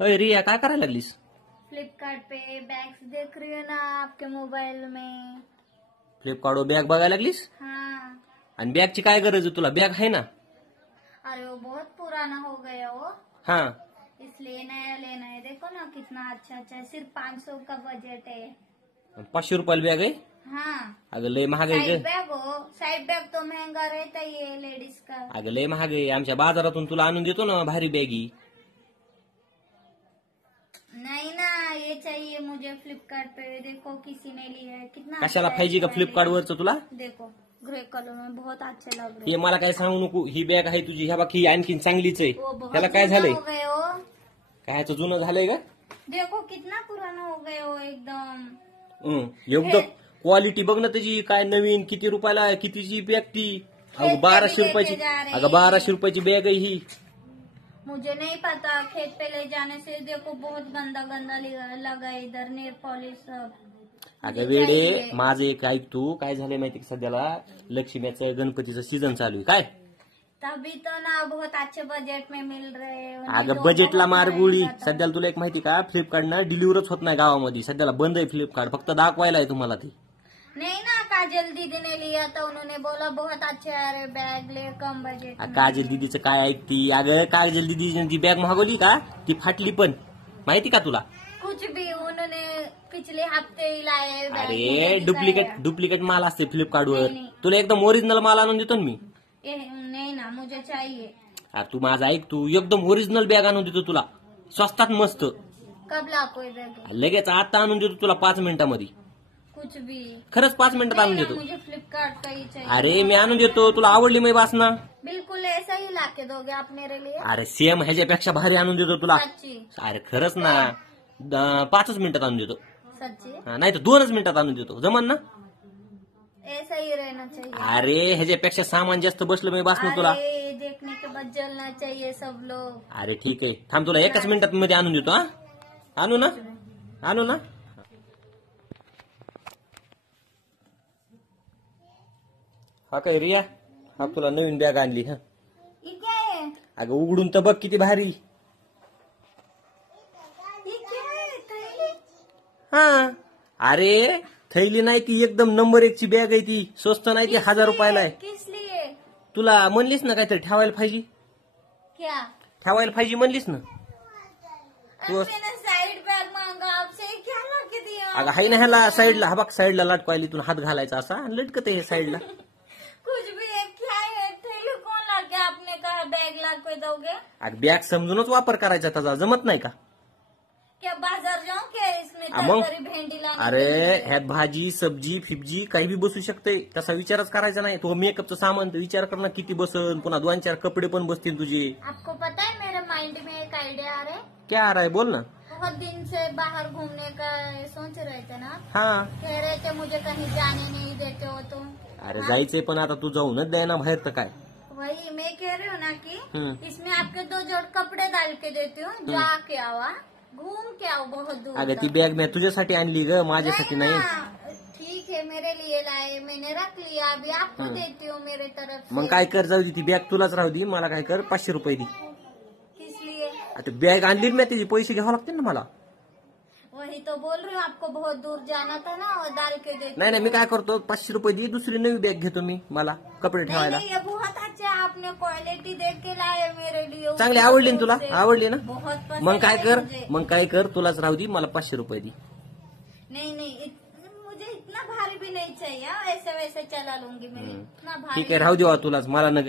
अरे रिया काय करायला लागलीस? फ्लिपकार्ट पे बैग्स देख रही हो ना आपके मोबाइल में। फ्लिपकार्टवर बॅग बघायला लागलीस? हाँ। आणि बॅगची काय गरज आहे तुला? बॅग आहे ना. अरे वो बहुत पुराना हो गया वो, हा इसलिए नया लेना है। देखो ना कितना अच्छा अच्छा है, सिर्फ 500 का बजट है। 500 रुपयाला बॅग आहे? हाँ। अगं लय महाग आहे साइड ग. बैग हो, साइड बैग तो महंगा रहता ही है लेडीज का। अगं लय महाग आहे. आमच्या बाजारातून तुला आणून देतो ना भारी बॅगी. नहीं ना, ये चाहिए मुझे फ्लिपकार्ट पे। देखो किसी ने लिया है, कितना कशाला अच्छा है पाहिजे का इसमें फ्लिपकार्ट लेडीज। वरच तुला? देखो ग्रे कलर में बहुत अच्छे लग रहे हे मला काय सांगू नको. ही बॅग आहे तुझी. ह्या बाकी आणखीन चांगलीच आहे. वो बहुत त्याला काय पुराना झालंय? हो गए हो। काय ह्याचं जुनं झालंय का? देखो कितना पुराना हो गए हो एकदम। एकदम क्वालिटी बघ ना त्याची. काय नवीन किती रुपयाला आहे, कितीची बॅग ती? अगं 1200 रुपयाची. अगं 1200 रुपयाची बॅग आहे ही. मुझे नहीं पता, खेत पे ले जाने से देखो बहुत गंदा गंदा लगा है इधर, नेल पॉलिश सब। अगं वेडे माझं एक ऐक तू. काय झालंय माहिती का? सध्याला लक्ष्मीचं गणपतीचं सीझन चालू आहे. काय तभी तो ना बहुत अच्छे बजट में मिल रहे हैं। अगं बजेटला मार गोळी. सध्याला तुला एक माहिती का? फ्लिपकार्टनं डिलिव्हरच होत नाही गावामध्ये. सध्याला बंद आहे फ्लिपकार्ट. फक्त दाखवायला आहे तुम्हाला ते. नहीं ना, काजल दीदी ने लिया था, उन्होंने बोला बहुत अच्छे आ रहे बैग, ले कम बजट में। काजल दीदीचं काय ऐकती? अगं काजल दीदी ती बॅग मागवली का ती फाटली पण. माहिती का तुला? कुछ भी, उन्होंने पिछले हफ्ते ही लाए बैग। अरे डुप्लिकेट माल असते फ्लिपकार्टवर. नहीं। तुला एकदम ओरिजिनल माल आणून देतो ना मी. नहीं ना, मुझे चाहिए। तू माझा ऐक. तू एकदम ओरिजिनल बॅग आणून देतो तुला स्वस्तात मस्त. कब लाको बैग? लगेच आता आणून देतो तुला 5 मिनिटांमध्ये. कुछ भी खरंच 5 मिनिटात आणून नहीं ना, देतो. मुझे फ्लिपकार्ट का ही चाहिए। अरे मी आणून देतो. तुला आवडली मी बास ना. बिल्कुल ऐसा ही लाके दोगे आप मेरे लिए? अरे सेम ह्याच्यापेक्षा भारी आणून देतो तुला. सच्ची? अरे खरंच ना. 5च मिनिटात आणून देतो. सच्ची? नाही तर 2च मिनिटात आणून देतो. जमन ना? ऐसा ही रहना चाहिए। अरे ह्याच्यापेक्षा सामान जास्त बसलं मी बास ना तुला. अरे देखने के बाद जलना चाहिए सब लोग। अरे ठीक आहे. थांब तुला 1च मिनिटात मध्ये आणून देतो. हा आणू ना? आणू ना? हा काय रिया? हा तुला नवीन बॅग आणली. हा ये क्या है? अगं उघडून तर बघ किती भारी. ये क्या है? थैली? हा अरे थैली नाही ती. एकदम नंबर 1 ची बॅग आहे ती. स्वस्त नाही ती. 1000 रुपयाला आहे. किस लिए? तुला म्हणलीस ना काहीतरी ठेवायला पाहिजे. क्या? ठेवायला पाहिजे म्हणलीस ना. मैंने साइड बैग मांगा आपसे, क्या लाके दिया? अगं हाय ना ह्याला साईडला. हा बघ साईडला लटकवायला. तुला हात घालायचा असा लटकत आहे साईडला. कुछ भी है, क्या है? थैली कौन लाके आपने कहा बैग लाके दोगे? अगं बॅग समजूनच वापर करायचा त्याचा. जमत नाही का? क्या बाजार जाऊं क्या इसमें मग तरकारी भेंडी लाने के अरे लिए? ह्यात भाजी सब्जी फिब्जी काही बी बसू शकते. तसा विचारच करायचा नाही. तो मेकअपचं सामान तर विचार कर ना किती बसन. पुन्हा 2-4 कपडे पण बसतील तुझे. आपको पता है मेरे माइंड में एक आइडिया आ रहा है। क्या आ रहा है? बोल ना. बहुत दिन से बाहर घूमने का सोच रहे थे ना, हा कह रहे थे मुझे कहीं जाने नहीं देते हो तुम। अरे जायचंय पण आता तू जाऊनच द्याय ना बाहेर तर काय. वही मैं कह रही हूँ ना कि हम्म. इसमें आपके 2 जोड़ कपड़े डाल के देती हूँ, जाके आवा, घूम के आओ बहुत दूर अगं तक। ती बॅग मी तुझ्यासाठी आणली ग, माझ्यासाठी नाही. ना, ठीक है मेरे लिए लाए, मैंने रख लिया, अभी आपको देती हूँ मेरे तरफ से। मग काय कर, जाऊ दे ती बॅग तुलाच राहू दे. मला काय कर 500 रुपये दे. किस लिए? आता बॅग आणली ना त्याचे पैसे घ्यावे लागतील ना मला. वही तो बोल रही हूँ, आपको बहुत दूर जाना था ना, और डाल के देती नाही मी काय करतो 500 रुपये दे, दुसरी नवी बॅग घेतो मी मला कपडे नहीं ठेवायला. नहीं, ये बहुत अच्छा है, आपने क्वालिटी देख के लाए मेरे लिए। चांगली आवडली ना तुला? आवडली ना? बहुत पसंद मग काय आई कर, मुझे। मग काय कर, तुलाच राहू दे, मला 500 रुपये दे. नहीं नहीं, मुझे इतना भारी भी नहीं चाहिए, ऐसे वैसे चला लूंगी मैं, इतना भारी ठीक आहे राहू दे तुलाच, मला नग